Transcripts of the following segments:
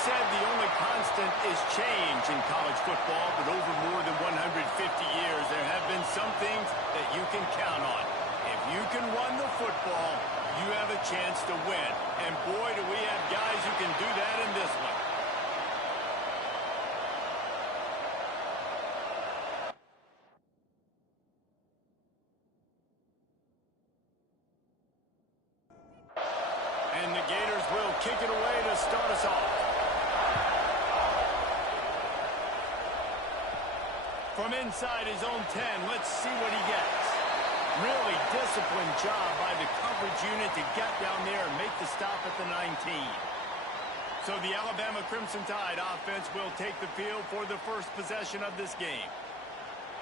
said the only constant is change in college football, but over more than 150 years, there have been some things that you can count on. If you can run the football, you have a chance to win. And boy, do we have guys who can do that in this one. And the Gators will kick it away to start us off. From inside his own 10, let's see what he gets. Really disciplined job by the coverage unit to get down there and make the stop at the 19. So the Alabama Crimson Tide offense will take the field for the first possession of this game.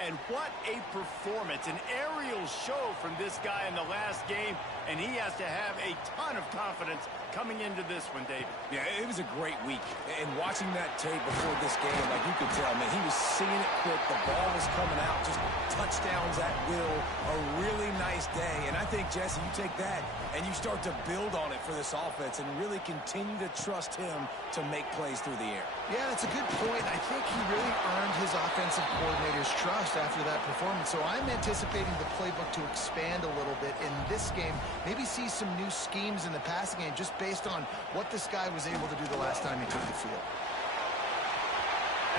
And what a performance, an aerial show from this guy in the last game, and he has to have a ton of confidence coming into this one, David. Yeah, it was a great week. And watching that tape before this game, like you could tell, man, he was seeing it quick. The ball was coming out, just touchdowns at will. A really nice day. And I think, Jesse, you take that and you start to build on it for this offense and really continue to trust him to make plays through the air. Yeah, that's a good point. I think he really earned his offensive coordinator's trust after that performance. So I'm anticipating the playbook to expand a little bit in this game. Maybe see some new schemes in the passing game just based on what this guy was able to do the last time he took the field.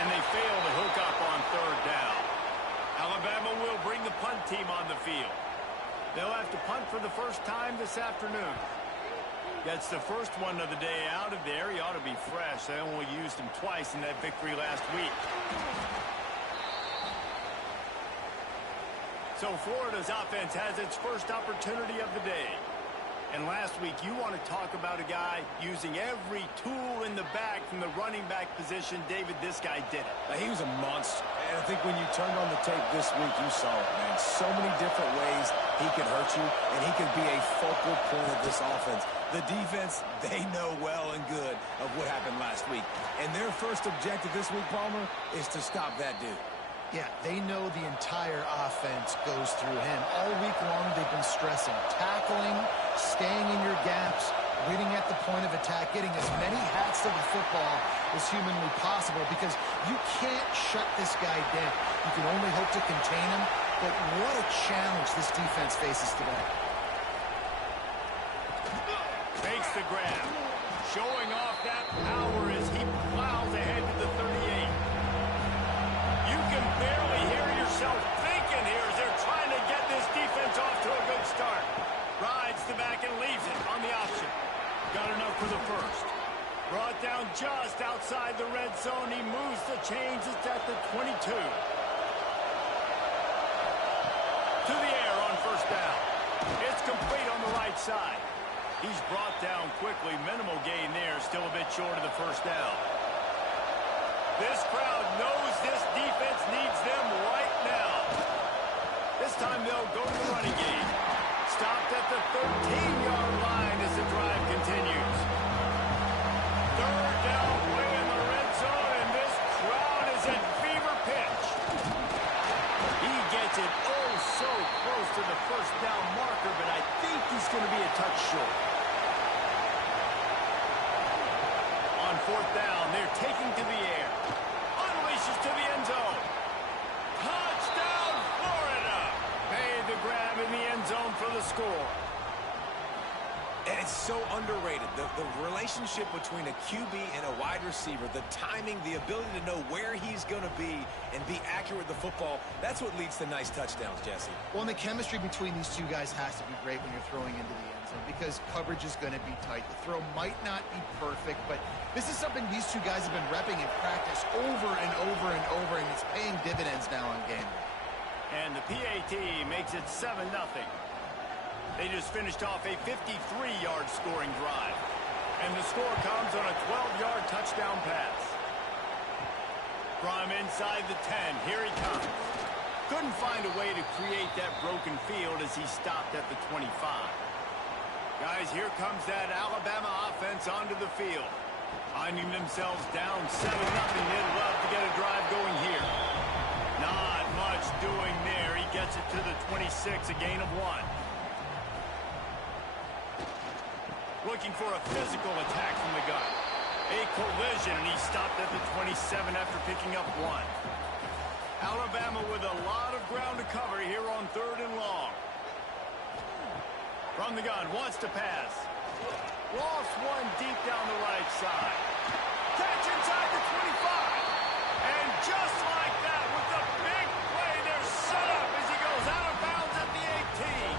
And they fail to hook up on third down. Alabama will bring the punt team on the field. They'll have to punt for the first time this afternoon. That's the first one of the day out of there. He ought to be fresh. They only used him twice in that victory last week. So Florida's offense has its first opportunity of the day. And last week, you want to talk about a guy using every tool in the bag from the running back position. David, this guy did it. He was a monster. And I think when you turned on the tape this week, you saw it, man. So many different ways he could hurt you, and he could be a focal point of this offense. The defense, they know well and good of what happened last week. And their first objective this week, Palmer, is to stop that dude. Yeah, they know the entire offense goes through him. All week long, they've been stressing tackling, staying in your gaps, winning at the point of attack, getting as many hats to the football as humanly possible because you can't shut this guy down. You can only hope to contain him, but what a challenge this defense faces today. Makes the grab, showing off that power as he plows ahead to the 38. You can barely hear yourself thinking here as they're trying to get this defense off to a good start. Rides the back and leaves it on the option. Got enough for the first. Brought down just outside the red zone. He moves the chains. It's at the 22. To the air on first down. It's complete on the right side. He's brought down quickly. Minimal gain there. Still a bit short of the first down. This crowd knows this defense needs them right now. This time they'll go to the running game. Stopped at the 13-yard line as the drive continues. Third down way in the red zone, and this crowd is at fever pitch. He gets it oh so close to the first down marker, but I think he's going to be a touch short. On fourth down, they're taking to the air. Unleashes to the end zone. Touchdown, Florida! Made the grab in the end zone for the score. And it's so underrated. The relationship between a QB and a wide receiver, the timing, the ability to know where he's going to be and be accurate with the football, that's what leads to nice touchdowns, Jesse. Well, and the chemistry between these two guys has to be great when you're throwing into the end zone because coverage is going to be tight. The throw might not be perfect, but this is something these two guys have been repping in practice over and over and over, and it's paying dividends now on game. And the PAT makes it 7-0. They just finished off a 53-yard scoring drive. And the score comes on a 12-yard touchdown pass. From inside the 10, here he comes. Couldn't find a way to create that broken field as he stopped at the 25. Guys, here comes that Alabama offense onto the field. Finding themselves down 7-0, they'd love to get a drive going here. Not much doing there. He gets it to the 26, a gain of 1. Looking for a physical attack from the gun. A collision, and he stopped at the 27 after picking up 1. Alabama with a lot of ground to cover here on 3rd and long. From the gun, wants to pass. Lost one deep down the right side. Catch inside the 25. And just like that, with the big play, they're set up as he goes out of bounds at the 18.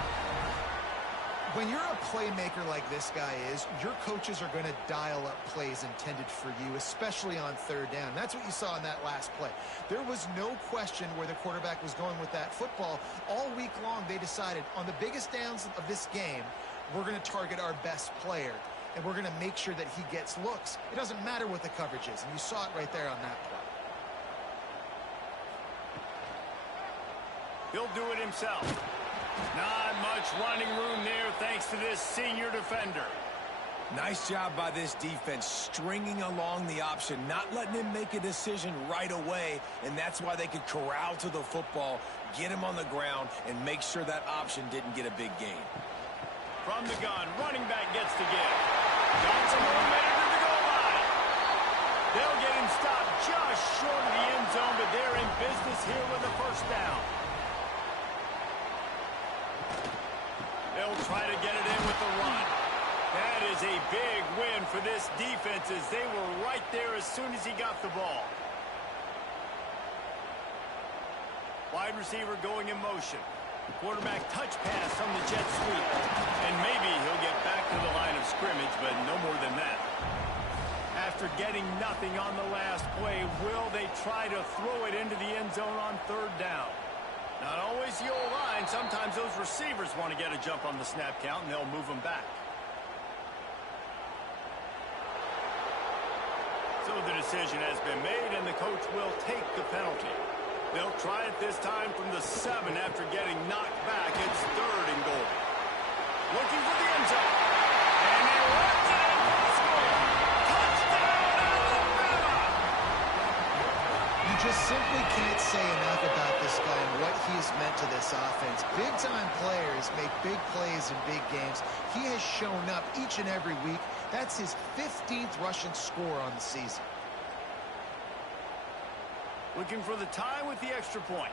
When you're a playmaker like this guy is, your coaches are going to dial up plays intended for you, especially on 3rd down. That's what you saw in that last play. There was no question where the quarterback was going with that football. All week long, they decided on the biggest downs of this game, we're going to target our best player, and we're going to make sure that he gets looks. It doesn't matter what the coverage is, and you saw it right there on that play. He'll do it himself. Not much running room there thanks to this senior defender. Nice job by this defense, stringing along the option, not letting him make a decision right away, and that's why they could corral to the football, get him on the ground, and make sure that option didn't get a big gain. From the gun, running back gets the give. Johnson will make it to the goal line. They'll get him stopped just short of the end zone, but they're in business here with a 1st down. They'll try to get it in with the run. That is a big win for this defense as they were right there as soon as he got the ball. Wide receiver going in motion. Quarterback touch pass on the jet sweep. And maybe he'll get back to the line of scrimmage, but no more than that. After getting nothing on the last play, will they try to throw it into the end zone on 3rd down? Not always the old line. Sometimes those receivers want to get a jump on the snap count, and they'll move them back. So the decision has been made, and the coach will take the penalty. They'll try it this time from the 7 after getting knocked back. It's 3rd and goal. Looking for the end zone. And he runs it in for the score. Touchdown, Alabama! You just simply can't say enough about this guy and what he has meant to this offense. Big-time players make big plays in big games. He has shown up each and every week. That's his 15th rushing score on the season. Looking for the tie with the extra point.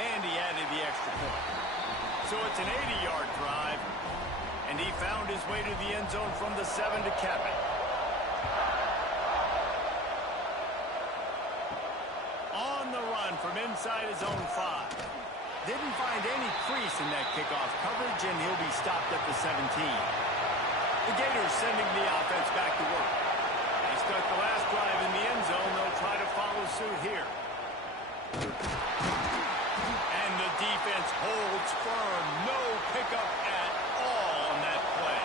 And he added the extra point. So it's an 80-yard drive. And he found his way to the end zone from the 7 to cap it. On the run from inside his own 5. Didn't find any crease in that kickoff coverage, and he'll be stopped at the 17. The Gators sending the offense back to work. They stuck the last drive in the end zone. They'll try to follow suit here. And the defense holds firm. No pickup at all on that play.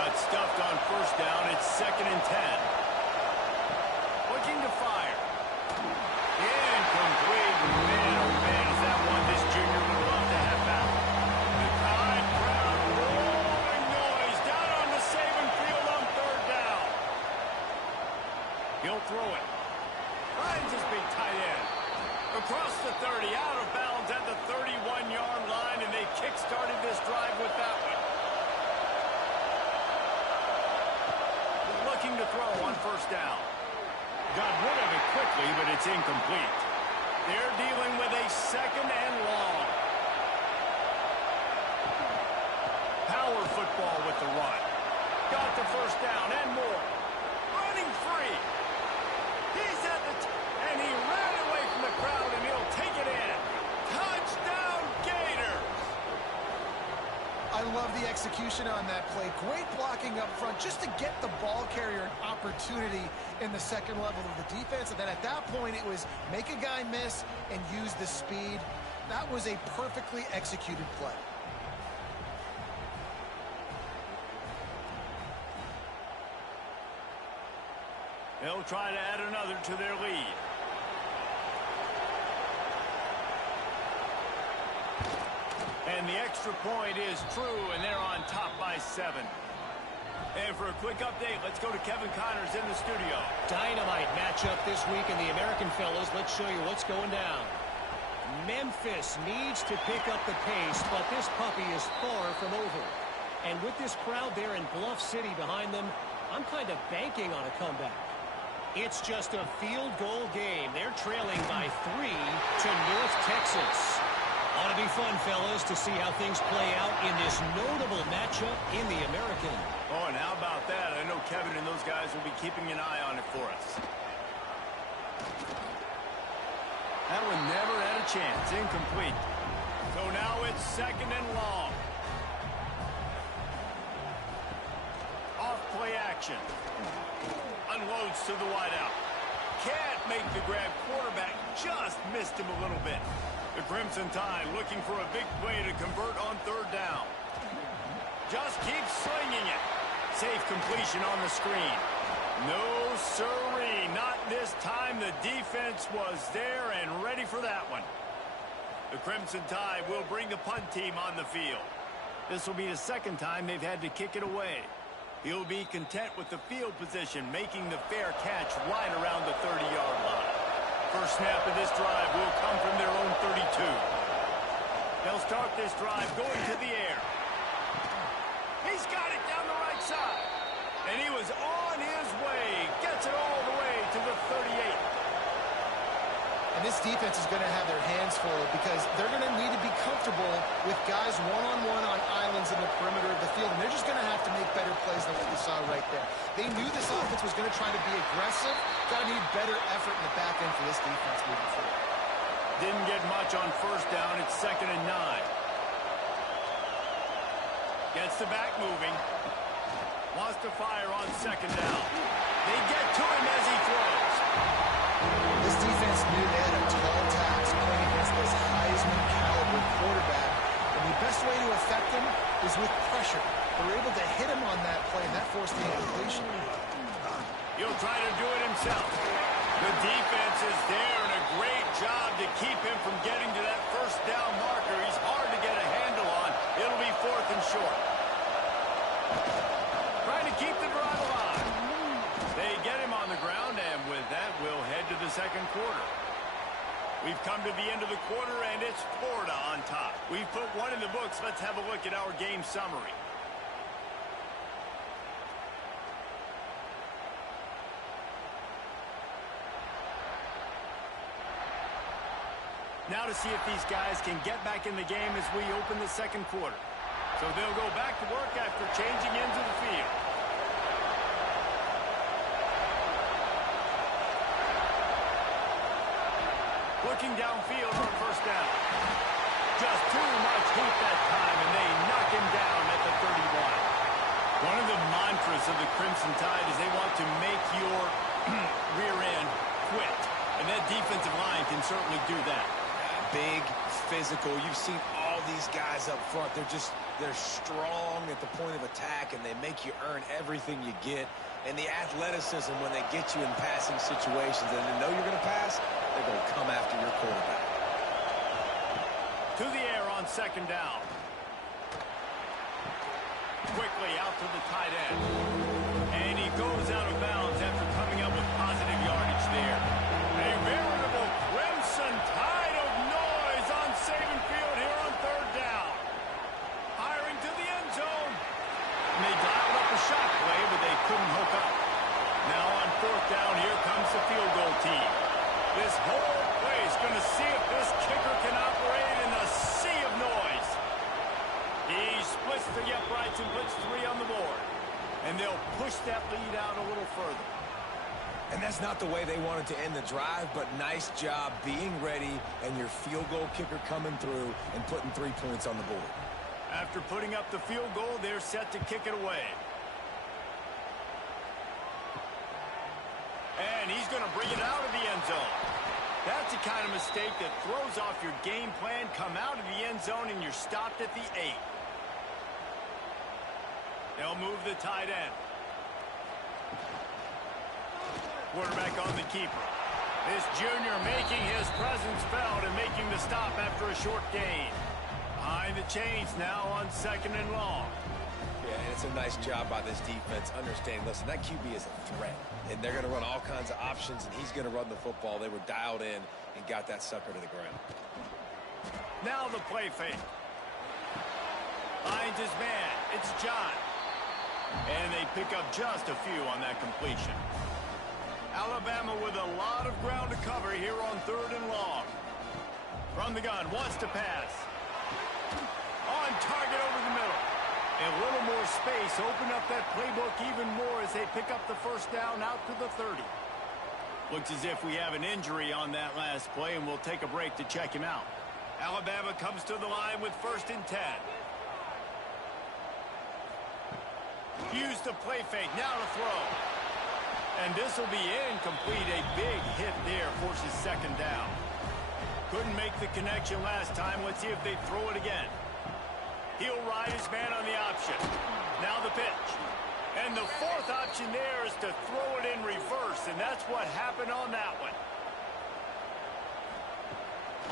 Got stuffed on 1st down. It's 2nd and 10. Looking to fire. Incomplete. Man, oh man, is that one this junior would love to have back. The Tide crowd rolling noise down on the Saban field on 3rd down. He'll throw it. Finds his big tight end. Across the 30, out of bounds at the 31-yard line, and they kick-started this drive with that one. Looking to throw on 1st down. Got rid of it quickly, but it's incomplete. They're dealing with a 2nd and long. Power football with the run. Got the 1st down and more. Running free. He's at the and he ran away from the crowd, and he'll take it in. Touchdown, Gators! I love the execution on that play. Great blocking up front just to get the ball carrier an opportunity in the 2nd level of the defense. And then at that point, it was make a guy miss and use the speed. That was a perfectly executed play. They'll try to add another to their lead. And the extra point is true, and they're on top by 7. And for a quick update, let's go to Kevin Connors in the studio. Dynamite matchup this week in the American Fellas. Let's show you what's going down. Memphis needs to pick up the pace, but this puppy is far from over. And with this crowd there in Bluff City behind them, I'm kind of banking on a comeback. It's just a field goal game. They're trailing by 3 to North Texas. Ought to be fun, fellas, to see how things play out in this notable matchup in the American. Oh, and how about that? I know Kevin and those guys will be keeping an eye on it for us. That one never had a chance. Incomplete. So now it's 2nd and long. Off play action. Unloads to the wideout. Can't make the grab. Quarterback just missed him a little bit. The Crimson Tide looking for a big play to convert on 3rd down. Just keeps slinging it. Safe completion on the screen. No siree, not this time. The defense was there and ready for that one. The Crimson Tide will bring the punt team on the field. This will be the 2nd time they've had to kick it away. He'll be content with the field position, making the fair catch right around the 30-yard line. First snap of this drive will come from their own 32. They'll start this drive going to the air. He's got it down the right side. And he was on his way. Gets it all the way to the 38. And this defense is going to have their hands full because they're going to need to be comfortable with guys one-on-one on islands in the perimeter of the field. And they're just going to have to make better plays than what we saw right there. They knew this offense was going to try to be aggressive. Got to need better effort in the back end for this defense moving forward. Didn't get much on 1st down. It's 2nd and 9. Gets the back moving. Wants to fire on 2nd down. They get to him as he throws. This defense knew they had a tall task playing against this Heisman-caliber quarterback. And the best way to affect him is with pressure. They were able to hit him on that play, and that forced the incompletion. He'll try to do it himself. The defense is there, and a great job to keep him from getting to that 1st down marker. He's hard to get a handle on. It'll be 4th and short. Trying to keep the drive alive. They get him on the ground, and with that, we'll head to the 2nd quarter. We've come to the end of the quarter, and it's Florida on top. We've put one in the books. Let's have a look at our game summary. Now to see if these guys can get back in the game as we open the 2nd quarter. So they'll go back to work after changing into the field. Looking downfield on 1st down. Just too much heat that time, and they knock him down at the 31. One of the mantras of the Crimson Tide is they want to make your rear end quit. And that defensive line can certainly do that. Big, physical. You've seen all these guys up front. They're strong at the point of attack, and they make you earn everything you get. And the athleticism when they get you in passing situations and they know you're going to pass, they're going to come after your quarterback. To the air on 2nd down. Quickly out to the tight end. And he goes out of bounds after coming up with positive yardage there. A veritable Crimson Tide of noise on Saban Field here on 3rd down. Firing to the end zone. And they dialed up a shot play, but they couldn't hook up. Now on 4th down, here comes the field goal team. This whole play is going to see if this kicker can operate in a sea of noise. He splits the uprights and puts 3 on the board. And they'll push that lead out a little further. And that's not the way they wanted to end the drive, but nice job being ready and your field goal kicker coming through and putting 3 points on the board. After putting up the field goal, they're set to kick it away. And he's going to bring it out of the end zone. That's the kind of mistake that throws off your game plan. Come out of the end zone and you're stopped at the 8. They'll move the tight end. Quarterback on the keeper. This junior making his presence felt and making the stop after a short gain. Behind the chains now on 2nd and long. Yeah, and it's a nice job by this defense understanding, listen, that QB is a threat. And they're going to run all kinds of options, and he's going to run the football. They were dialed in and got that sucker to the ground. Now the play fake. Finds his man. It's John. And they pick up just a few on that completion. Alabama with a lot of ground to cover here on 3rd and long. From the gun, wants to pass. On target over the middle. A little more space. Open up that playbook even more as they pick up the first down out to the 30. Looks as if we have an injury on that last play, and we'll take a break to check him out. Alabama comes to the line with 1st and 10. Use the play fake. Now to throw. And this will be incomplete. A big hit there forces 2nd down. Couldn't make the connection last time. Let's see if they throw it again. He'll ride his man on the option. Now the pitch. And the 4th option there is to throw it in reverse, and that's what happened on that one.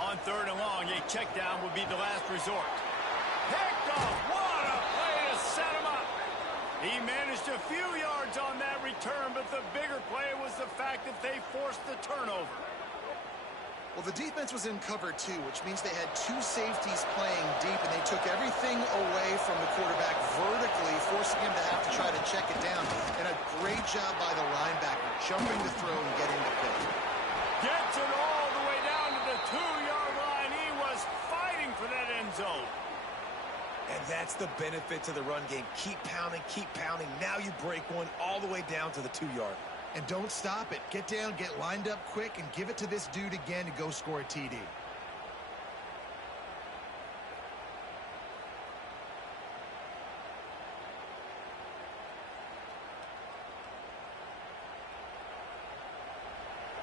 On 3rd and long, a check down would be the last resort. Picked off. What a play to set him up. He managed a few yards on that return, but the bigger play was the fact that they forced the turnover. Well, the defense was in cover 2, which means they had 2 safeties playing deep, and they took everything away from the quarterback vertically, forcing him to have to try to check it down. And a great job by the linebacker, jumping the throw and getting the pick. Gets it all the way down to the 2-yard line. He was fighting for that end zone. And that's the benefit to the run game. Keep pounding, keep pounding. Now you break one all the way down to the 2-yard. And don't stop it. Get down, get lined up quick, and give it to this dude again to go score a TD.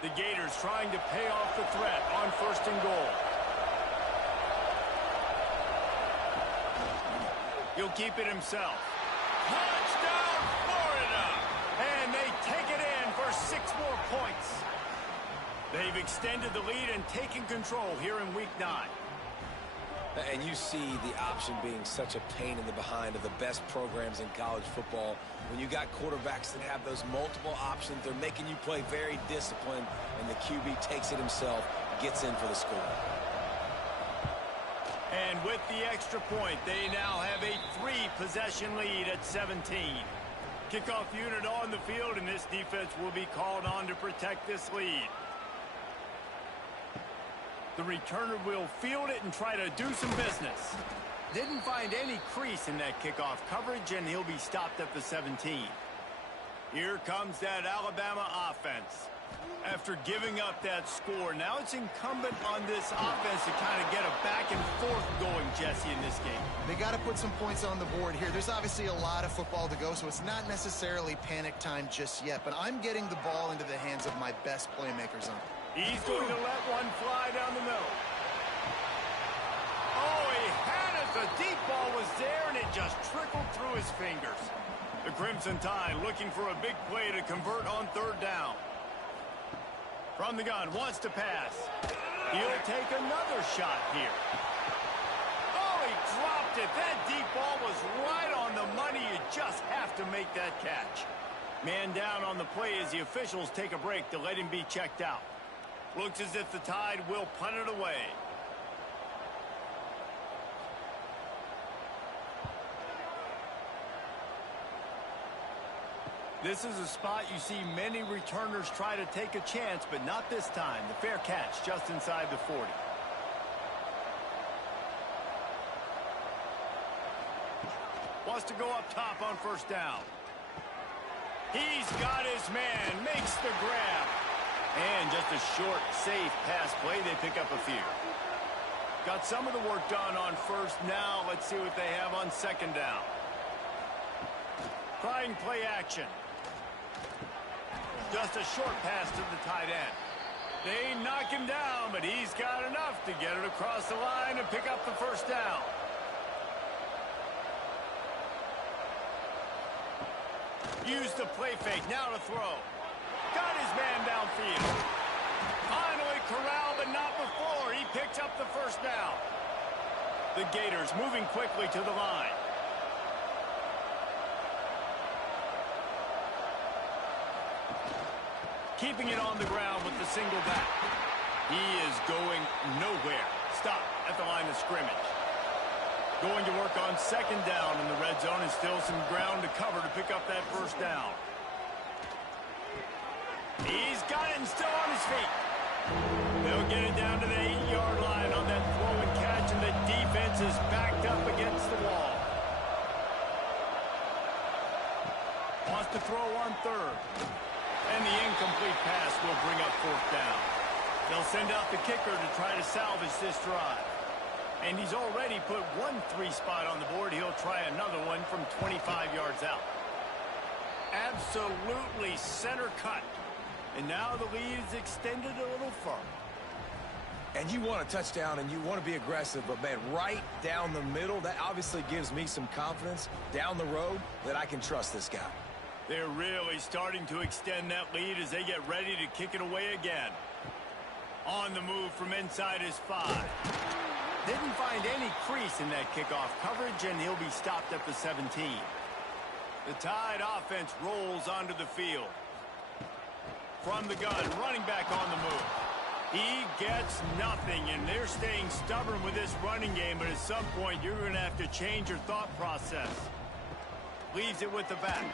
The Gators trying to pay off the threat on 1st and goal. He'll keep it himself. Touchdown, Florida! And they take it in for 6 more points. They've extended the lead and taken control here in Week 9. And you see the option being such a pain in the behind of the best programs in college football. When you got quarterbacks that have those multiple options, they're making you play very disciplined, and the QB takes it himself, gets in for the score. And with the extra point, they now have a 3-possession lead at 17. Kickoff unit on the field, and this defense will be called on to protect this lead. The returner will field it and try to do some business. Didn't find any crease in that kickoff coverage, and he'll be stopped at the 17. Here comes that Alabama offense. After giving up that score, now it's incumbent on this offense to kind of get a back and forth going, Jesse, in this game. They got to put some points on the board here. There's obviously a lot of football to go, so it's not necessarily panic time just yet, but I'm getting the ball into the hands of my best playmakers on it. He's going to let one fly down the middle. Oh, he had it. The deep ball was there, and it just trickled through his fingers. The Crimson Tide looking for a big play to convert on 3rd down. From the gun, wants to pass. He'll take another shot here. Oh, he dropped it. That deep ball was right on the money. You just have to make that catch. Man down on the play as the officials take a break to let him be checked out. Looks as if the Tide will punt it away. This is a spot you see many returners try to take a chance, but not this time. The fair catch just inside the 40. Wants to go up top on 1st down. He's got his man, makes the grab. And just a short, safe pass play. They pick up a few. Got some of the work done on 1st. Now let's see what they have on 2nd down. Trying play action. Just a short pass to the tight end. They knock him down, but he's got enough to get it across the line and pick up the 1st down. Use the play fake. Now to throw. Got his man downfield. Finally corralled, but not before. He picks up the 1st down. The Gators moving quickly to the line. Keeping it on the ground with the single back. He is going nowhere. stop at the line of scrimmage. Going to work on second down in the red zone, and still some ground to cover to pick up that first down. He's got it and still on his feet. They'll get it down to the 8-yard line on that throw and catch, and the defense is backed up against the wall. Wants to throw on third. And the incomplete pass will bring up fourth down. They'll send out the kicker to try to salvage this drive. And he's already put one 3 spot on the board. He'll try another one from 25 yards out. Absolutely center cut. And now the lead is extended a little further. And you want a touchdown and you want to be aggressive, but, man, right down the middle, that obviously gives me some confidence down the road that I can trust this guy. They're really starting to extend that lead as they get ready to kick it away again. On the move from inside his 5. Didn't find any crease in that kickoff coverage, and he'll be stopped at the 17. The Tide offense rolls onto the field. From the gun, running back on the move. He gets nothing, and they're staying stubborn with this running game, but at some point you're going to have to change your thought process. Leaves it with the back.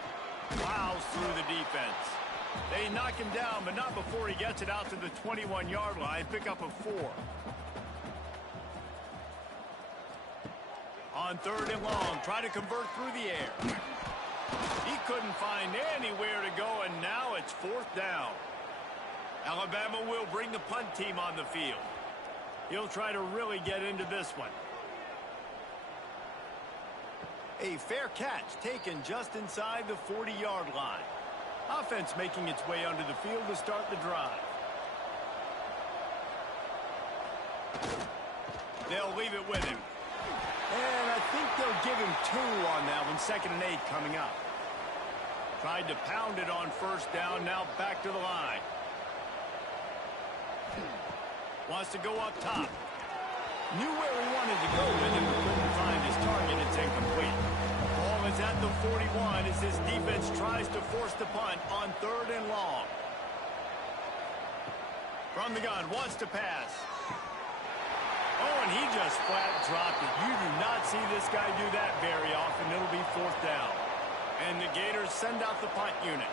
Plows through the defense. They knock him down, but not before he gets it out to the 21-yard line. Pick up a 4. On third and long, try to convert through the air. He couldn't find anywhere to go, and now it's fourth down. Alabama will bring the punt team on the field. He'll try to really get into this one. A fair catch taken just inside the 40-yard line. Offense making its way onto the field to start the drive. They'll leave it with him. And I think they'll give him 2 on that one. 2nd and 8 coming up. Tried to pound it on first down. Now back to the line. Wants to go up top. Knew where he wanted to go with it, but couldn't find his target. It's incomplete. Ball is at the 41 as his defense tries to force the punt on third and long. From the gun, wants to pass. Oh, and he just flat dropped it. You do not see this guy do that very often. It'll be fourth down. And the Gators send out the punt unit.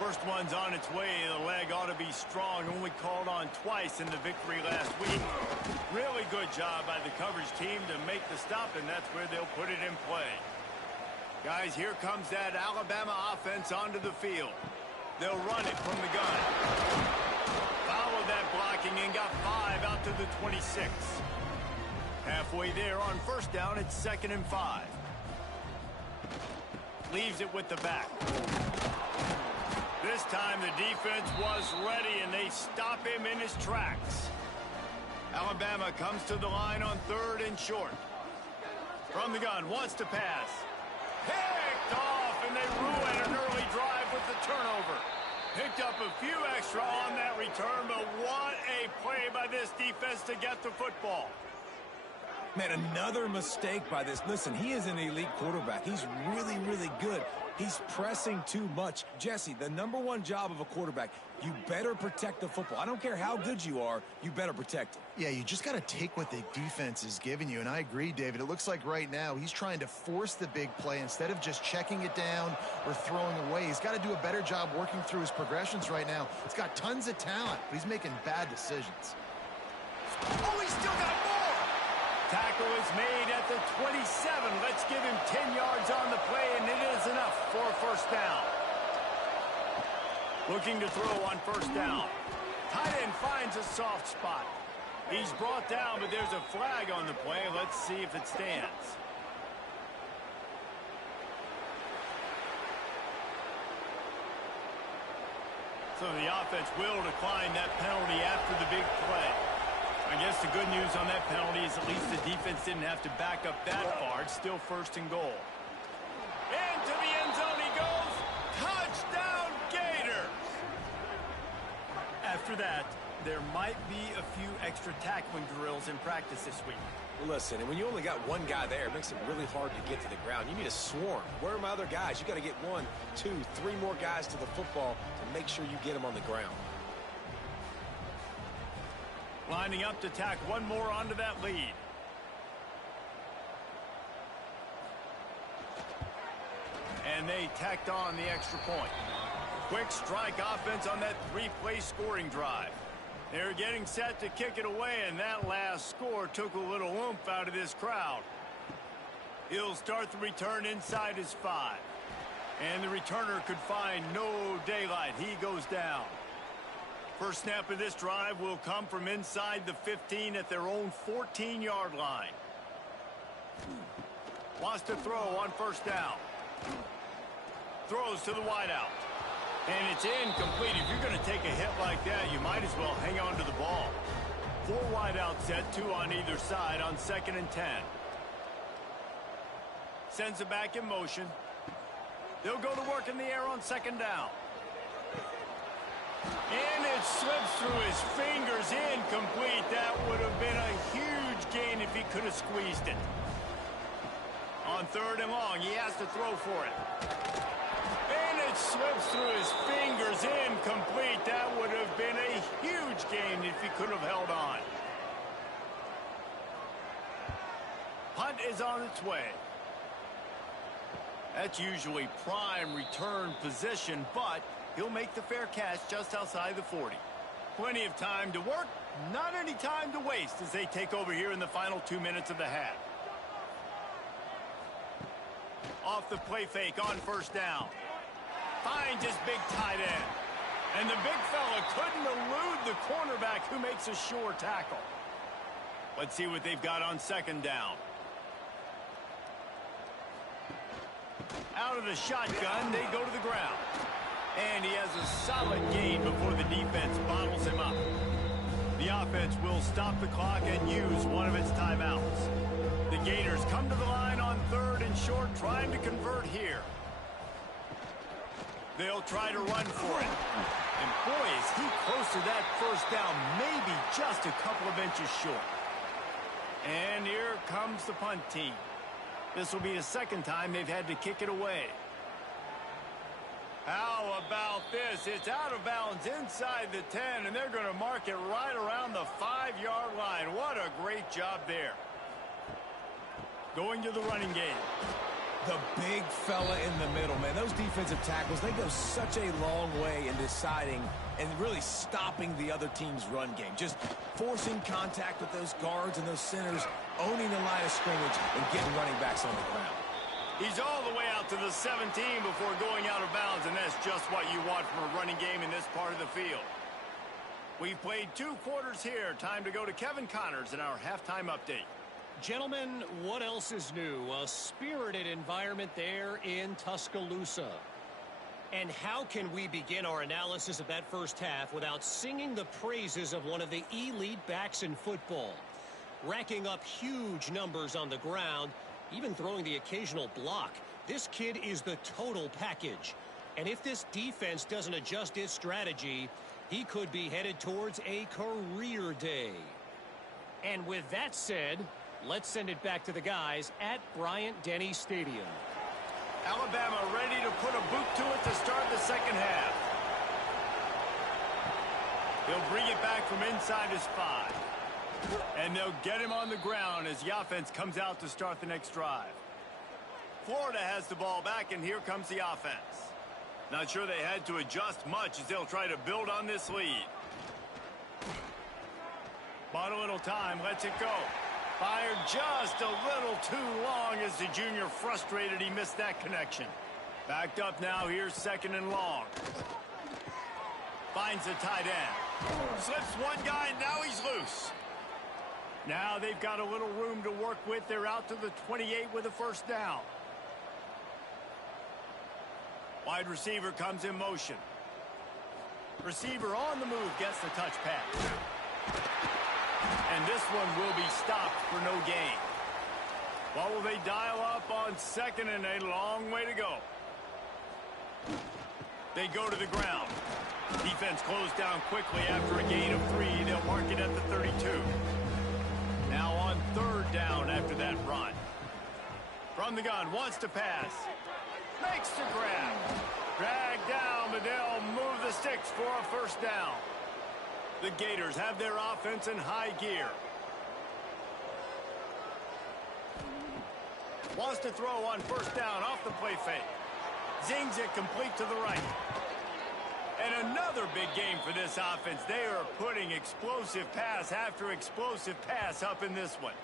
First one's on its way. The leg ought to be strong. Only called on twice in the victory last week. Really good job by the coverage team to make the stop, and that's where they'll put it in play. Guys, here comes that Alabama offense onto the field. They'll run it from the gun. Followed that blocking and got 5 out to the 26. Halfway there on first down, it's 2nd and 5. Leaves it with the back. This time the defense was ready, and they stop him in his tracks. Alabama comes to the line on third and short. From the gun, wants to pass. Picked off, and they ruin an early drive with the turnover. Picked up a few extra on that return, but what a play by this defense to get the football. Man, another mistake by this. Listen, he is an elite quarterback. He's really, really good. He's pressing too much. Jesse, the #1 job of a quarterback, you better protect the football. I don't care how good you are, you better protect it. Yeah, you just got to take what the defense is giving you, and I agree, David. It looks like right now he's trying to force the big play instead of just checking it down or throwing away. He's got to do a better job working through his progressions right now. He's got tons of talent, but he's making bad decisions. Oh, he's still got more! Tackle is made at the 27. Let's give him 10 yards on the play, and it is enough for a first down. Looking to throw on first down. Tight end finds a soft spot. He's brought down, but there's a flag on the play. Let's see if it stands. So the offense will decline that penalty after the big play. I guess the good news on that penalty is at least the defense didn't have to back up that far. It's still first and goal. Into the end zone he goes. Touchdown, Gators! After that, there might be a few extra tackling drills in practice this week. Well, listen, and when you only got one guy there, it makes it really hard to get to the ground. You need a swarm. Where are my other guys? You got to get 1, 2, 3 more guys to the football to make sure you get them on the ground. Lining up to tack one more onto that lead. And they tacked on the extra point. Quick strike offense on that three-play scoring drive. They're getting set to kick it away, and that last score took a little oomph out of this crowd. He'll start the return inside his 5. And the returner could find no daylight. He goes down. First snap of this drive will come from inside the 15 at their own 14-yard line. Wants to throw on first down. Throws to the wideout. And it's incomplete. If you're going to take a hit like that, you might as well hang on to the ball. 4 wideout set, 2 on either side on 2nd and 10. Sends it back in motion. They'll go to work in the air on 2nd down. And it slips through his fingers, incomplete. That would have been a huge gain if he could have squeezed it. On 3rd and long, he has to throw for it. And it slips through his fingers, incomplete. That would have been a huge gain if he could have held on. Punt is on its way. That's usually prime return position, but he'll make the fair catch just outside the 40. Plenty of time to work, not any time to waste as they take over here in the final 2 minutes of the half. Off the play fake on first down. Finds his big tight end. And the big fella couldn't elude the cornerback who makes a sure tackle. Let's see what they've got on 2nd down. Out of the shotgun, they go to the ground. And he has a solid gain before the defense bottles him up. The offense will stop the clock and use one of its timeouts. The Gators come to the line on 3rd and short, trying to convert here. They'll try to run for it. And boy, is he close to that first down, maybe just a couple of inches short. And here comes the punt team. This will be the 2nd time they've had to kick it away. How about this? It's out of bounds inside the 10, and they're going to mark it right around the 5-yard line. What a great job there. Going to the running game. The big fella in the middle, man. Those defensive tackles, they go such a long way in deciding and really stopping the other team's run game. Just forcing contact with those guards and those centers, owning the line of scrimmage, and getting running backs on the ground. He's all the way out to the 17 before going out of bounds, and that's just what you want from a running game in this part of the field. We've played 2 quarters here. Time to go to Kevin Connors in our halftime update. Gentlemen, what else is new? A spirited environment there in Tuscaloosa. And how can we begin our analysis of that first half without singing the praises of one of the elite backs in football? Racking up huge numbers on the ground, even throwing the occasional block. This kid is the total package. And if this defense doesn't adjust its strategy, he could be headed towards a career day. And with that said, let's send it back to the guys at Bryant-Denny Stadium. Alabama ready to put a boot to it to start the 2nd half. He'll bring it back from inside his 5. And they'll get him on the ground as the offense comes out to start the next drive. Florida has the ball back, and here comes the offense. Not sure they had to adjust much as they'll try to build on this lead. Bought a little time, lets it go. Fired just a little too long as the junior frustrated he missed that connection. Backed up now, here's 2nd and long. Finds the tight end. Slips one guy, and now he's loose. Now they've got a little room to work with. They're out to the 28 with a first down. Wide receiver comes in motion. Receiver on the move gets the touch pass. And this one will be stopped for no gain. What will they dial up on 2nd and a long way to go? They go to the ground. Defense closed down quickly after a gain of 3. They'll mark it at the 32. Now on 3rd down after that run. From the gun, wants to pass. Makes the grab. Dragged down, but they'll move the sticks for a first down. The Gators have their offense in high gear. Wants to throw on first down off the play fake. Zings it complete to the right. And another big game for this offense. They are putting explosive pass after explosive pass up in this one.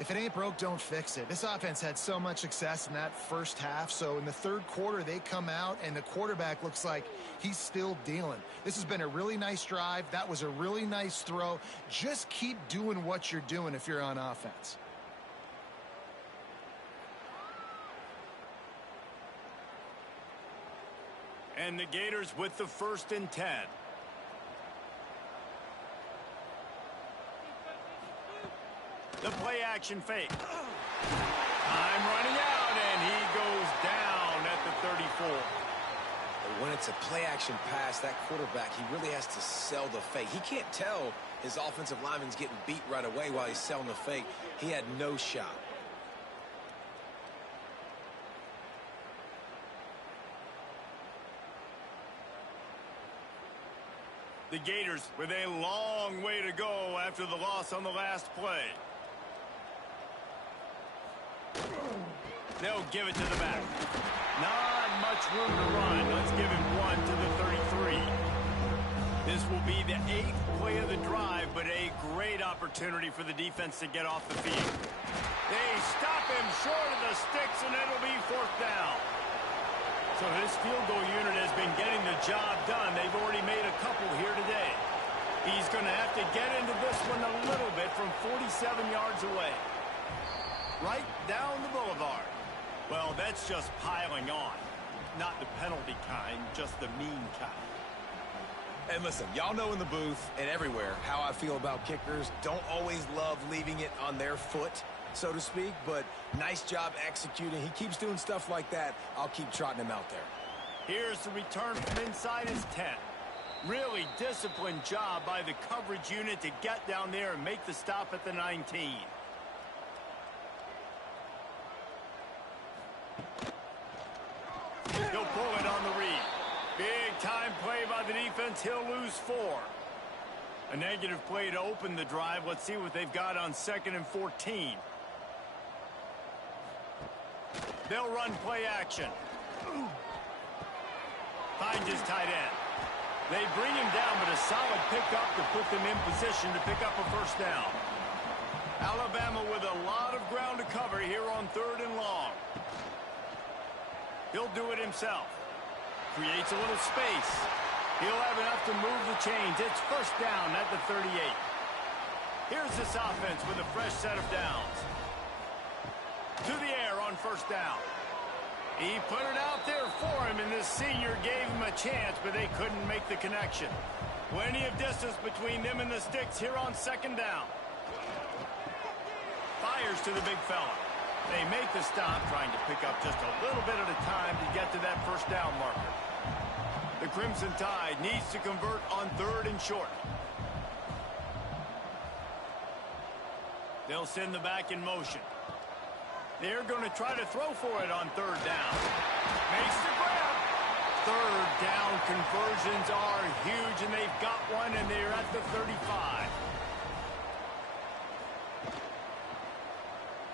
If it ain't broke, don't fix it. This offense had so much success in that first half, so in the third quarter they come out and the quarterback looks like he's still dealing. This has been a really nice drive. That was a really nice throw. Just keep doing what you're doing if you're on offense. And the Gators with the 1st and 10. The play action fake. Time running out, and he goes down at the 34. When it's a play action pass, that quarterback, he really has to sell the fake. He can't tell his offensive lineman's getting beat right away while he's selling the fake. He had no shot. The Gators with a long way to go after the loss on the last play. They'll give it to the back. Not much room to run. Let's give him one to the 33. This will be the 8th play of the drive, but a great opportunity for the defense to get off the field. They stop him short of the sticks, and it'll be 4th down. So this field goal unit has been getting the job done. They've already made a couple here today. He's going to have to get into this one a little bit from 47 yards away. Right down the boulevard. Well, that's just piling on. Not the penalty kind, just the mean kind. And listen, y'all know in the booth and everywhere how I feel about kickers. Don't always love leaving it on their foot, so to speak, but nice job executing. He keeps doing stuff like that. I'll keep trotting him out there. Here's the return from inside his 10. Really disciplined job by the coverage unit to get down there and make the stop at the 19. He'll pull it on the read. Big time play by the defense. He'll lose 4. A negative play to open the drive. Let's see what they've got on 2nd and 14. They'll run play action. Finds his tight end. They bring him down, but a solid pickup to put them in position to pick up a 1st down. Alabama with a lot of ground to cover here on 3rd and long. He'll do it himself. Creates a little space. He'll have enough to move the chains. It's 1st down at the 38. Here's this offense with a fresh set of downs. To the air on 1st down. He put it out there for him, and this senior gave him a chance, but they couldn't make the connection. Plenty of distance between them and the sticks here on 2nd down. Fires to the big fella. They make the stop, trying to pick up just a little bit at a time to get to that 1st down marker. The Crimson Tide needs to convert on 3rd and short. They'll send the back in motion. They're going to try to throw for it on 3rd down. Makes the grab. 3rd down conversions are huge, and they've got one, and they're at the 35.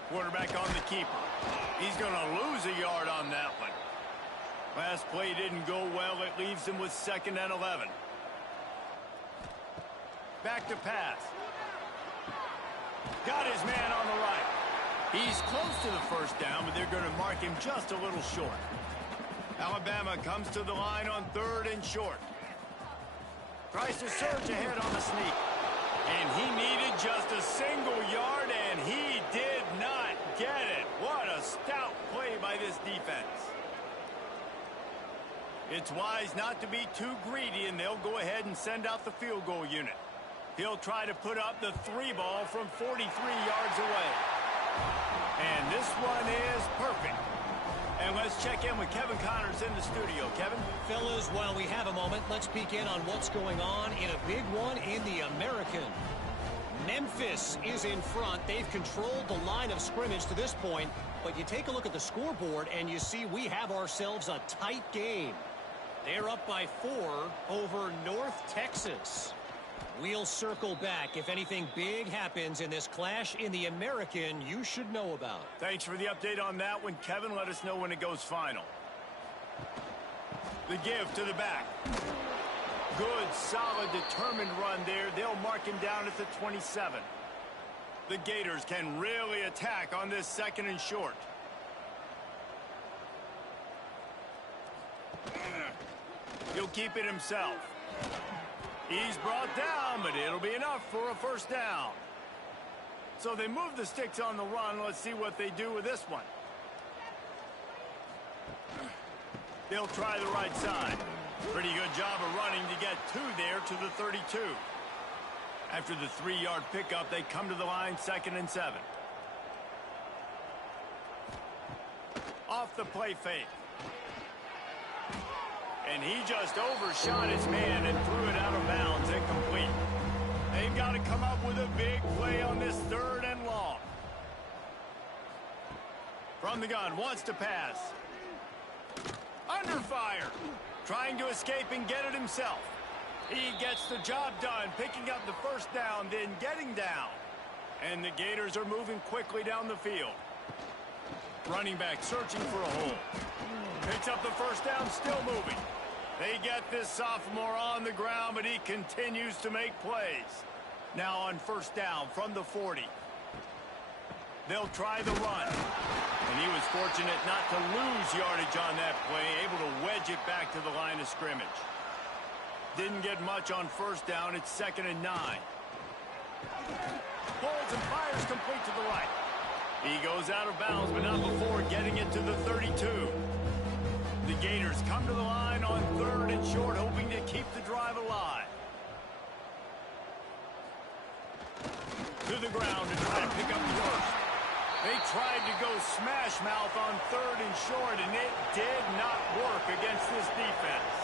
Quarterback on the keeper. He's going to lose a yard on that one. Last play didn't go well. It leaves him with 2nd and 11. Back to pass. Got his man on the right. He's close to the 1st down, but they're going to mark him just a little short. Alabama comes to the line on 3rd and short. Tries to surge ahead on the sneak. And he needed just a single yard, and he did not get it. What a stout play by this defense. It's wise not to be too greedy, and they'll go ahead and send out the field goal unit. He'll try to put up the 3 ball from 43 yards away. And this one is perfect. And let's check in with Kevin Connors in the studio. Kevin? Fellas, while we have a moment, let's peek in on what's going on in a big one in the American. Memphis is in front. They've controlled the line of scrimmage to this point. But you take a look at the scoreboard, and you see we have ourselves a tight game. They're up by 4 over North Texas. We'll circle back if anything big happens in this clash in the American you should know about. Thanks for the update on that one, Kevin. Let us know when it goes final. The give to the back. Good, solid, determined run there. They'll mark him down at the 27. The Gators can really attack on this 2nd and short. He'll keep it himself. He's brought down, but it'll be enough for a 1st down. So they move the sticks on the run. Let's see what they do with this one. They'll try the right side. Pretty good job of running to get 2 there to the 32. After the 3-yard pickup, they come to the line 2nd and 7. Off the play fake. And he just overshot his man and threw it out of bounds, incomplete. They've got to come up with a big play on this 3rd and long. From the gun, wants to pass. Under fire. Trying to escape and get it himself. He gets the job done, picking up the 1st down, then getting down. And the Gators are moving quickly down the field. Running back searching for a hole. Picks up the 1st down, still moving. They get this sophomore on the ground, but he continues to make plays. Now on 1st down from the 40. They'll try the run. And he was fortunate not to lose yardage on that play, able to wedge it back to the line of scrimmage. Didn't get much on 1st down. It's 2nd and 9. Pulls and fires complete to the right. He goes out of bounds, but not before getting it to the 32. The Gators come to the line on 3rd and short, hoping to keep the drive alive. To the ground to try to pick up the 1st. They tried to go smash mouth on 3rd and short, and it did not work against this defense.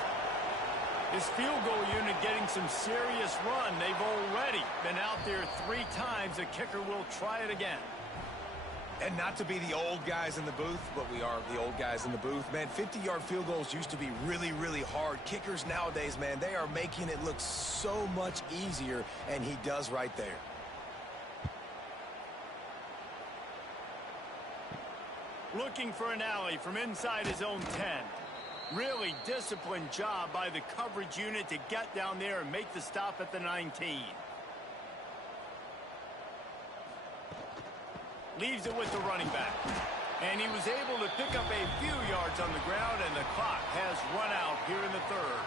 This field goal unit getting some serious run. They've already been out there 3 times. The kicker will try it again. And not to be the old guys in the booth, but we are the old guys in the booth. Man, 50-yard field goals used to be really, really hard. Kickers nowadays, man, they are making it look so much easier, and he does right there. Looking for an alley from inside his own 10. Really disciplined job by the coverage unit to get down there and make the stop at the 19. Leaves it with the running back. And he was able to pick up a few yards on the ground, and the clock has run out here in the 3rd.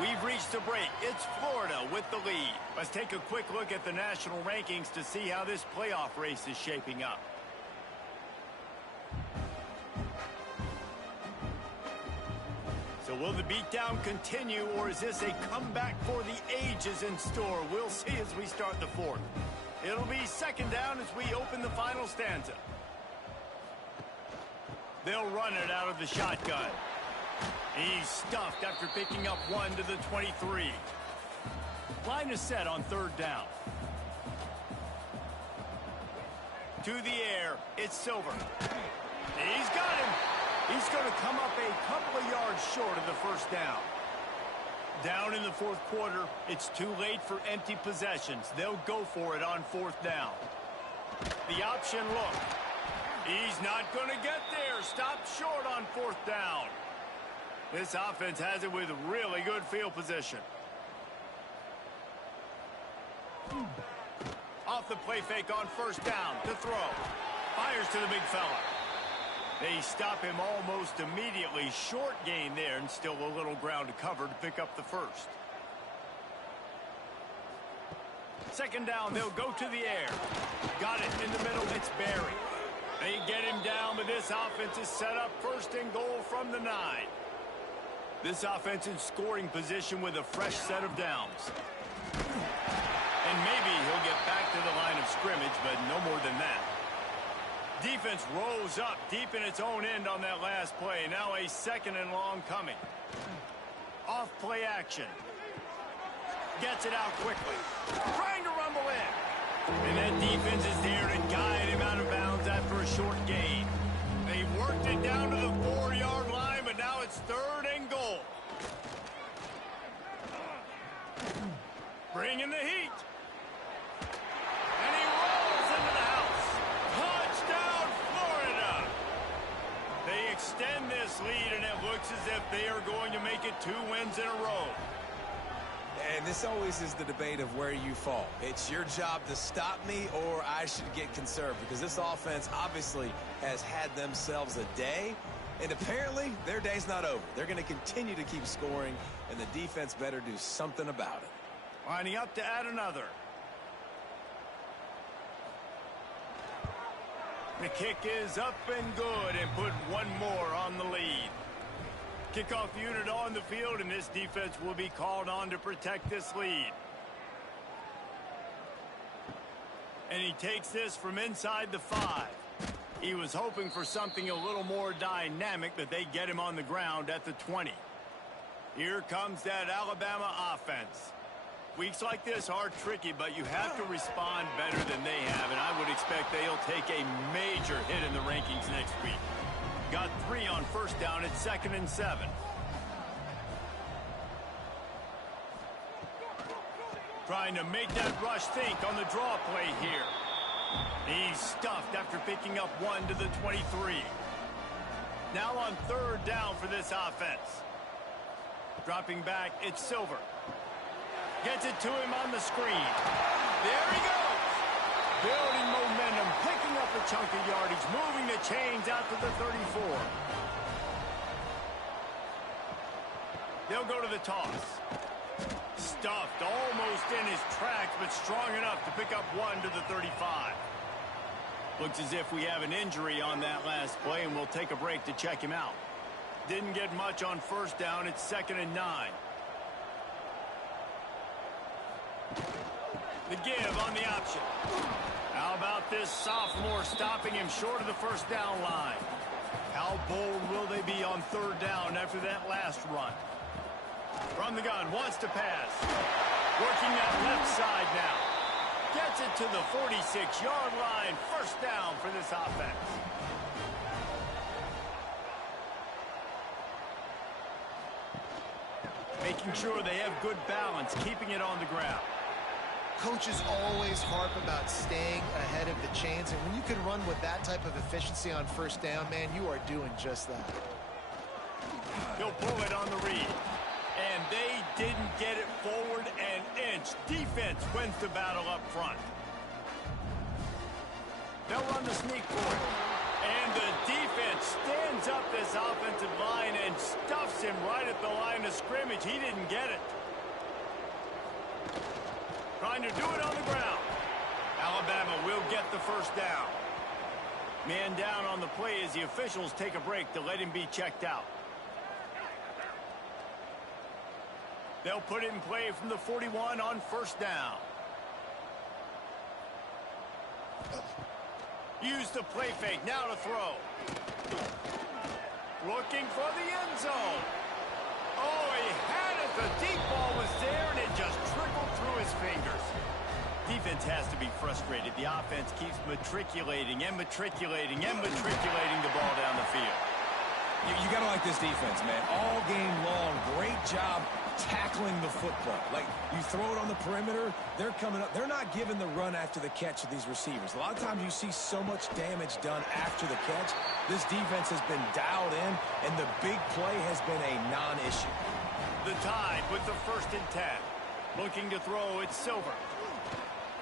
We've reached a break. It's Florida with the lead. Let's take a quick look at the national rankings to see how this playoff race is shaping up. So will the beatdown continue, or is this a comeback for the ages in store? We'll see as we start the 4th. It'll be 2nd down as we open the final stanza. They'll run it out of the shotgun. He's stuffed after picking up 1 to the 23. Line is set on 3rd down. To the air, it's Silver. He's got him. He's going to come up a couple of yards short of the 1st down. Down in the 4th quarter, it's too late for empty possessions. They'll go for it on 4th down. The option look. He's not going to get there. Stopped short on 4th down. This offense has it with really good field position. Off the play fake on 1st down to throw. Fires to the big fella. They stop him almost immediately. Short gain there, and still a little ground to cover to pick up the 1st. 2nd down, they'll go to the air. Got it in the middle, it's Barry. They get him down, but this offense is set up 1st and goal from the 9. This offense in scoring position with a fresh set of downs. And maybe he'll get back to the line of scrimmage, but no more than that. Defense rose up deep in its own end on that last play. Now a 2nd and long coming. Off play action. Gets it out quickly. Trying to rumble in. And that defense is there to guide him out of bounds after a short gain. They worked it down to the 4-yard line, but now it's 3rd and goal. Bringing the heat. And he rolls into the house. Touchdown, Florida. They extend this lead, and it looks as if they are going to make it 2 wins in a row. And this always is the debate of where you fall. It's your job to stop me, or I should get conserved, because this offense obviously has had themselves a day, and apparently their day's not over. They're going to continue to keep scoring, and the defense better do something about it. Lining up to add another. The kick is up and good, and put 1 more on the lead. Kickoff unit on the field, and this defense will be called on to protect this lead. And he takes this from inside the 5. He was hoping for something a little more dynamic, but they get him on the ground at the 20. Here comes that Alabama offense. Weeks like this are tricky, but you have to respond better than they have, and I would expect they'll take a major hit in the rankings next week. Got 3 on first down at 2nd and 7. Trying to make that rush think on the draw play here. He's stuffed after picking up 1 to the 23. Now on 3rd down for this offense. Dropping back, it's Silver. Gets it to him on the screen. There he goes. Building momentum, picking up a chunk of yardage, moving the chains out to the 34. They'll go to the toss. Stuffed almost in his tracks, but strong enough to pick up 1 to the 35. Looks as if we have an injury on that last play, and we'll take a break to check him out. Didn't get much on first down. It's 2nd and 9. The give on the option. How about this sophomore stopping him short of the first down line? How bold will they be on 3rd down after that last run? From the gun, wants to pass. Working that left side now. Gets it to the 46-yard line. First down for this offense. Making sure they have good balance, keeping it on the ground. Coaches always harp about staying ahead of the chains, and when you can run with that type of efficiency on first down, man, you are doing just that. He'll pull it on the read. And they didn't get it forward an inch. Defense wins the battle up front. They'll run the sneak for it. And the defense stands up this offensive line and stuffs him right at the line of scrimmage. He didn't get it. Trying to do it on the ground. Alabama will get the first down. Man down on the play as the officials take a break to let him be checked out. They'll put it in play from the 41 on first down. Use the play fake. Now to throw. Looking for the end zone. Oh, he had it. The deep ball was there, and it just trickled through his fingers. Defense has to be frustrated. The offense keeps matriculating and matriculating and matriculating the ball down the field. You got to like this defense, man. All game long, great job tackling the football. Like, you throw it on the perimeter, they're coming up. They're not giving the run after the catch of these receivers. A lot of times you see so much damage done after the catch. This defense has been dialed in, and the big play has been a non-issue. The Tide with the 1st and 10. Looking to throw, it's Silver.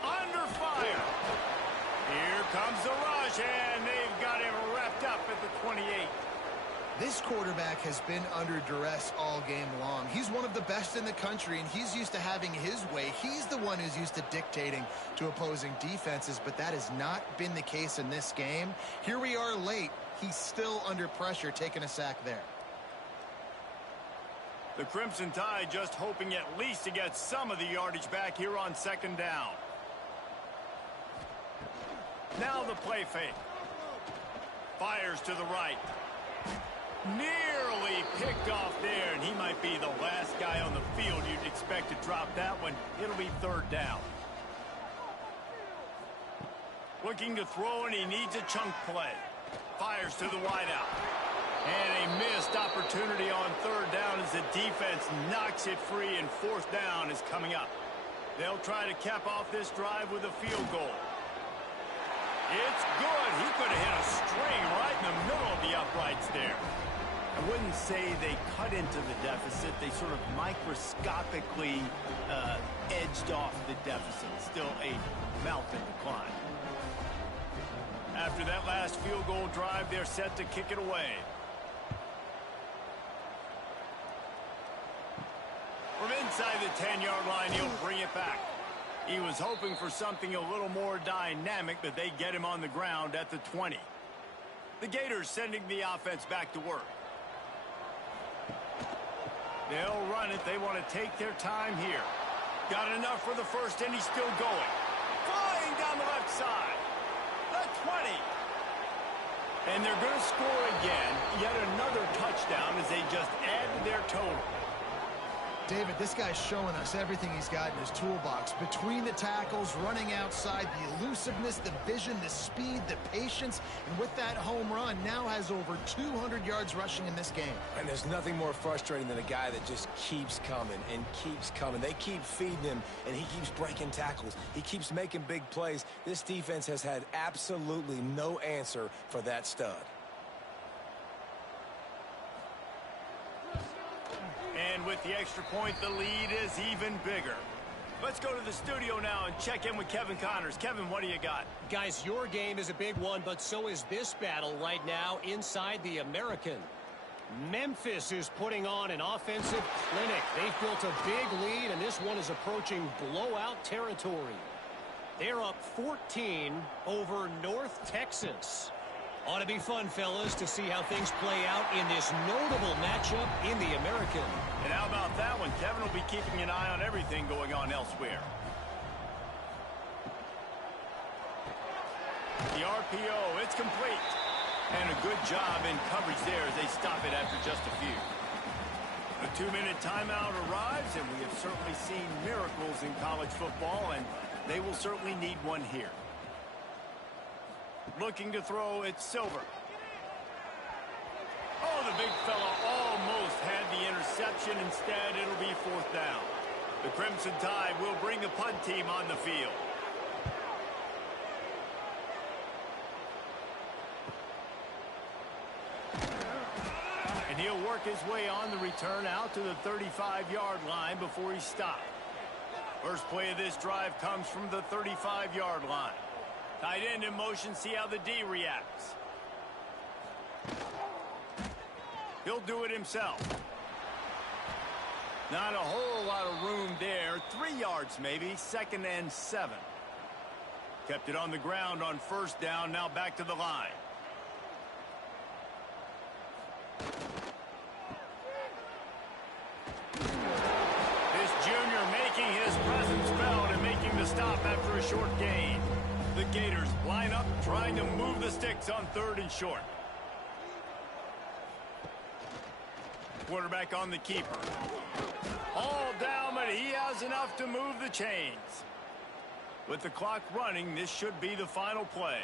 Under fire. Here comes the rush, and they've got him wrapped up at the 28. This quarterback has been under duress all game long. He's one of the best in the country, and he's used to having his way. He's the one who's used to dictating to opposing defenses, but that has not been the case in this game. Here we are late. He's still under pressure, taking a sack there. The Crimson Tide just hoping at least to get some of the yardage back here on 2nd down. Now the play fake. Fires to the right. Nearly picked off there, and he might be the last guy on the field you'd expect to drop that one. It'll be 3rd down. Looking to throw, and he needs a chunk play. Fires to the wideout. And a missed opportunity on 3rd down as the defense knocks it free, and 4th down is coming up. They'll try to cap off this drive with a field goal. It's good. He could have hit a string right in the middle of the uprights there. I wouldn't say they cut into the deficit. They sort of microscopically edged off the deficit. Still a mountain to climb. After that last field goal drive, they're set to kick it away. From inside the 10-yard line, he'll bring it back. He was hoping for something a little more dynamic, but they get him on the ground at the 20. The Gators sending the offense back to work. They'll run it. They want to take their time here. Got enough for the first, and he's still going. Flying down the left side. The 20. And they're going to score again. Yet another touchdown as they just add to their total. David, this guy's showing us everything he's got in his toolbox. Between the tackles, running outside, the elusiveness, the vision, the speed, the patience. And with that home run, now has over 200 yards rushing in this game. And there's nothing more frustrating than a guy that just keeps coming and keeps coming. They keep feeding him, and he keeps breaking tackles. He keeps making big plays. This defense has had absolutely no answer for that stud. And with the extra point, the lead is even bigger. Let's go to the studio now and check in with Kevin Connors. Kevin, what do you got? Guys, your game is a big one, but so is this battle right now inside the American. Memphis is putting on an offensive clinic. They've built a big lead, and this one is approaching blowout territory. They're up 14 over North Texas. Ought to be fun, fellas, to see how things play out in this notable matchup in the American. And how about that one? Kevin will be keeping an eye on everything going on elsewhere. The RPO, it's complete. And a good job in coverage there as they stop it after just a few. A 2-minute timeout arrives, and we have certainly seen miracles in college football, and they will certainly need one here. Looking to throw, it's Silver. Oh, the big fella almost had the interception. Instead, it'll be fourth down. The Crimson Tide will bring the punt team on the field. And he'll work his way on the return out to the 35-yard line before he stopped. First play of this drive comes from the 35-yard line. Tight end in motion, see how the D reacts. He'll do it himself. Not a whole lot of room there. 3 yards maybe, 2nd and 7. Kept it on the ground on first down, now back to the line. This junior making his presence felt and making the stop after a short gain. The Gators line up, trying to move the sticks on 3rd and short. Quarterback on the keeper. All down, but he has enough to move the chains. With the clock running, this should be the final play.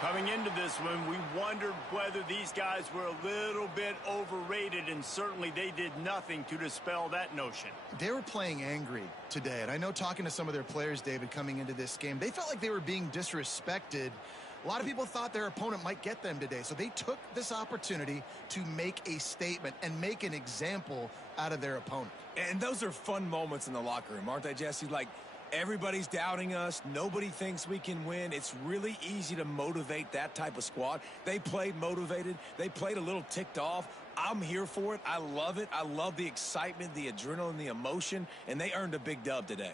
Coming into this one, we wondered whether these guys were a little bit overrated, and certainly they did nothing to dispel that notion. They were playing angry today, and I know talking to some of their players, David, coming into this game, they felt like they were being disrespected. A lot of people thought their opponent might get them today, so they took this opportunity to make a statement and make an example out of their opponent. And those are fun moments in the locker room, aren't they, Jesse? Like, everybody's doubting us. Nobody thinks we can win. It's really easy to motivate that type of squad. They played motivated. They played a little ticked off. I'm here for it. I love it. I love the excitement, the adrenaline, the emotion, and they earned a big dub today.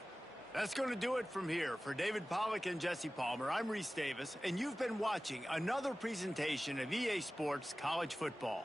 That's going to do it from here. For David Pollack and Jesse Palmer, I'm Reese Davis, and you've been watching another presentation of EA Sports College Football.